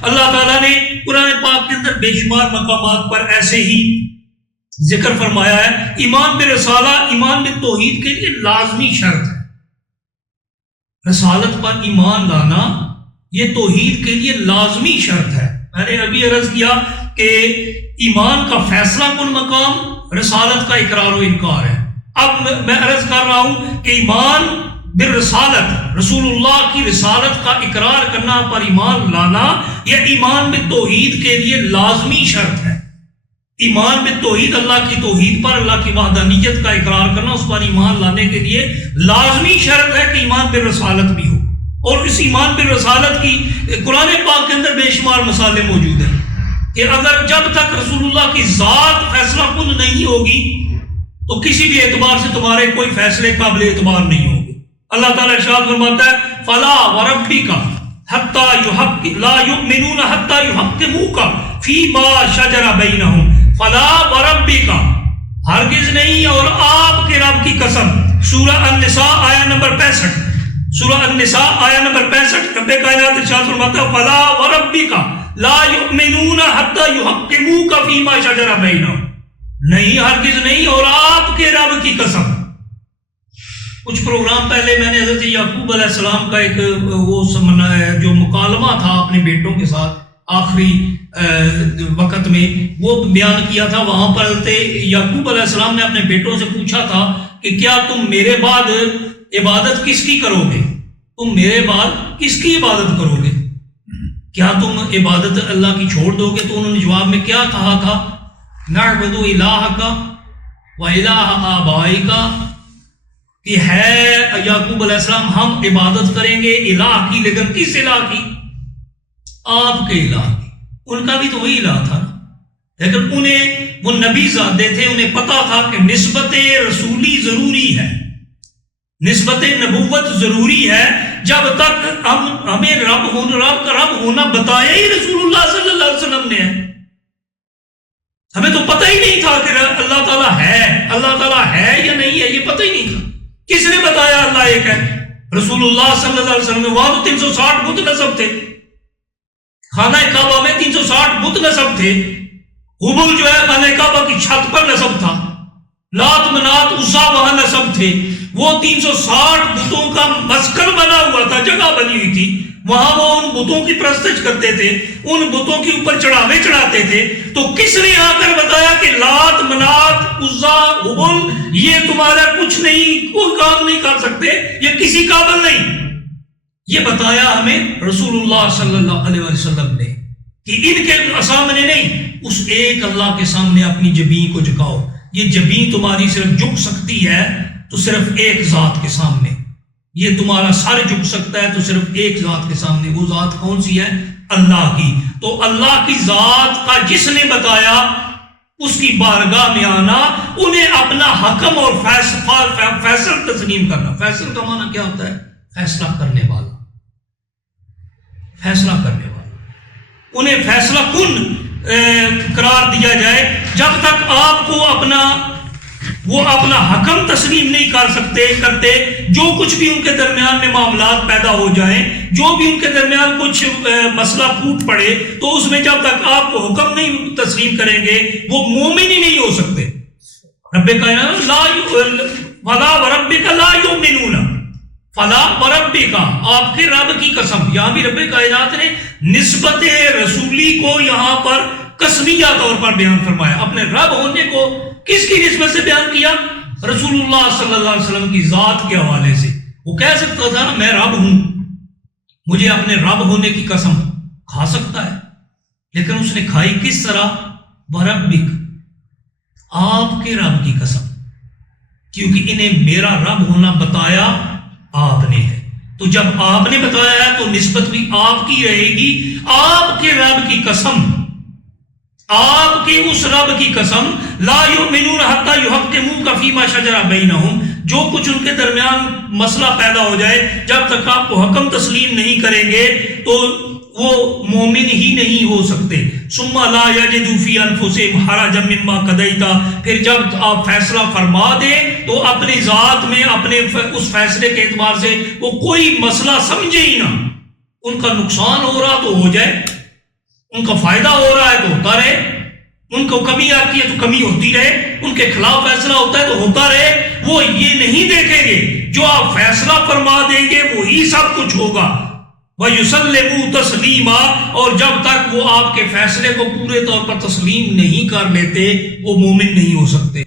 اللہ تعالیٰ نے قرآن پاک کے اندر بے شمار مقامات پر ایسے ہی ذکر فرمایا ہے. ایمان بالرسالہ، ایمان بالتوحید کے لیے لازمی شرط ہے. رسالت پر ایمان لانا یہ توحید کے لیے لازمی شرط ہے. میں نے ابھی عرض کیا کہ ایمان کا فیصلہ کن مقام رسالت کا اقرار و انکار ہے. اب میں عرض کر رہا ہوں کہ ایمان بالرسالت، رسول اللہ کی رسالت کا اقرار کرنا، پر ایمان لانا، یہ ایمان بالتوحید کے لیے لازمی شرط ہے. ایمان بالتوحید، اللہ کی توحید پر، اللہ کی وحدانیت کا اقرار کرنا، اس پر ایمان لانے کے لیے لازمی شرط ہے کہ ایمان بالرسالت بھی ہو. اور اس ایمان بالرسالت کی قرآن پاک کے اندر بے شمار مثالیں موجود ہیں کہ اگر جب تک رسول اللہ کی ذات فیصلہ کن نہیں ہوگی تو کسی بھی اعتبار سے تمہارے کوئی فیصلے قابل اعتبار نہیں ہوں گے. اللہ تعالیٰ ارشاد فرماتا ہے فلا وربک حتی لا یؤمنون حتی یحکموک فیما شجر بینہم. فلا وربک، ہرگز نہیں، اور آپ کے رب کی قسم. سورہ النساء آیہ نمبر 65، سورہ النساء آیہ نمبر 65 رب کائنات ارشاد فرماتا ہے فلا وربک لا یؤمنون حتی یحکموک فیما شجر بینہم. نہیں، ہرگز نہیں، اور آپ کے رب کی قسم. کچھ پروگرام پہلے میں نے حضرت یعقوب علیہ السلام کا ایک وہ جو مکالمہ تھا اپنے بیٹوں کے ساتھ آخری وقت میں، وہ بیان کیا تھا. وہاں پر حضرت یعقوب علیہ السلام نے اپنے بیٹوں سے پوچھا تھا کہ کیا تم میرے بعد عبادت کس کی کرو گے؟ تم میرے بعد کس کی عبادت کرو گے؟ کیا تم عبادت اللہ کی چھوڑ دو گے؟ تو انہوں نے جواب میں کیا کہا تھا؟ نعبد الہک و الہ آبائک، کہ ہے یعقوب علیہ السلام ہم عبادت کریں گے الہ کی، لیکن کس الہ کی؟ آپ کے الہ کی. ان کا بھی تو وہی الہ تھا نا، لیکن انہیں وہ نبی زادے تھے، انہیں پتا تھا کہ نسبت رسولی ضروری ہے، نسبت نبوت ضروری ہے. جب تک ہمیں رب ہونا بتایا ہی رسول اللہ صلی اللہ علیہ وسلم نے ہے. ہمیں تو پتہ ہی نہیں تھا کہ اللہ تعالیٰ ہے، اللہ تعالیٰ ہے یا نہیں ہے، یہ پتہ ہی نہیں تھا. کس نے بتایا اللہ ایک ہے؟ رسول اللہ صلی اللہ علیہ وسلم نے. وہاں تو 360 بت نصب تھے، خانہ کعبہ میں 360 بت نصب تھے. حبل جو ہے خانہ کعبہ کی چھت پر نصب تھا. لات منات عزا وہاں نصب تھے. وہ 360 بتوں کا مسکن بنا ہوا تھا، جگہ بنی ہوئی تھی. وہاں وہ ان بتوں کی پرستش کرتے تھے، ان بتوں کے اوپر چڑھاوے چڑھاتے تھے. تو کس نے آ کر بتایا کہ لات منات عزا حبل یہ تمہارا کچھ نہیں، کوئی کام نہیں کر سکتے، یہ کسی قابل نہیں؟ یہ بتایا ہمیں رسول اللہ صلی اللہ علیہ وسلم نے کہ ان کے سامنے نہیں، اس ایک اللہ کے سامنے اپنی جبین کو جھکاؤ. یہ جبین تمہاری صرف جھک سکتی ہے تو صرف ایک ذات کے سامنے. یہ تمہارا سر جھک سکتا ہے تو صرف ایک ذات کے سامنے. وہ ذات کون سی ہے؟ اللہ کی. تو اللہ کی ذات کا جس نے بتایا اس کی بارگاہ میں آنا، انہیں اپنا حکم اور فیصل تسلیم کرنا. فیصل کا معنی کیا ہوتا ہے؟ فیصلہ کرنے والا، فیصلہ کرنے والا. انہیں فیصلہ کن قرار دیا جائے. جب تک آپ کو وہ اپنا حکم تسلیم نہیں کرتے، جو کچھ بھی ان کے درمیان میں معاملات پیدا ہو جائیں، جو بھی ان کے درمیان کچھ مسئلہ پھوٹ پڑے، تو اس میں جب تک آپ کو حکم نہیں تسلیم کریں گے وہ مومن ہی نہیں ہو سکتے. رب کائنات فلا وربک لا یؤمنون، فلا وربک، آپ کے رب کی قسم. یہاں بھی رب کائنات نے نسبت رسولی کو یہاں پر قسمیہ طور پر بیان فرمایا. اپنے رب ہونے کو کس کی نسبت سے بیان کیا؟ رسول اللہ صلی اللہ علیہ وسلم کی ذات کے حوالے سے. وہ کہہ سکتا تھا نا میں رب ہوں، مجھے اپنے رب ہونے کی قسم کھا سکتا ہے، لیکن اس نے کھائی کس طرح؟ وربک، آپ کے رب کی قسم، کیونکہ انہیں میرا رب ہونا بتایا آپ نے ہے. تو جب آپ نے بتایا ہے تو نسبت بھی آپ کی رہے گی. آپ کے رب کی قسم، آپ کے اس رب کی قسم، لا یؤمنون حتی یحکموک فیما شجر بینہم، جو کچھ ان کے درمیان مسئلہ پیدا ہو جائے، جب تک آپ کو حکم تسلیم نہیں کریں گے تو وہ مومن ہی نہیں ہو سکتے. ثم لا یجدوا فی انفسہم حرجا مما قضیت، پھر جب آپ فیصلہ فرما دیں تو اپنی ذات میں اپنے اس فیصلے کے اعتبار سے وہ کوئی مسئلہ سمجھے ہی نہ. ان کا نقصان ہو رہا تو ہو جائے، ان کا فائدہ ہو رہا ہے تو ہوتا رہے، ان کو کمی آتی ہے تو کمی ہوتی رہے، ان کے خلاف فیصلہ ہوتا ہے تو ہوتا رہے۔ وہ یہ نہیں دیکھیں گے جو آپ فیصلہ فرما دیں گے وہی سب کچھ ہوگا۔ وَيُسَلِّمُوا تَسْلِيمًا، اور جب تک وہ آپ کے فیصلے کو پورے طور پر تسلیم نہیں کر لیتے وہ مومن نہیں ہو سکتے۔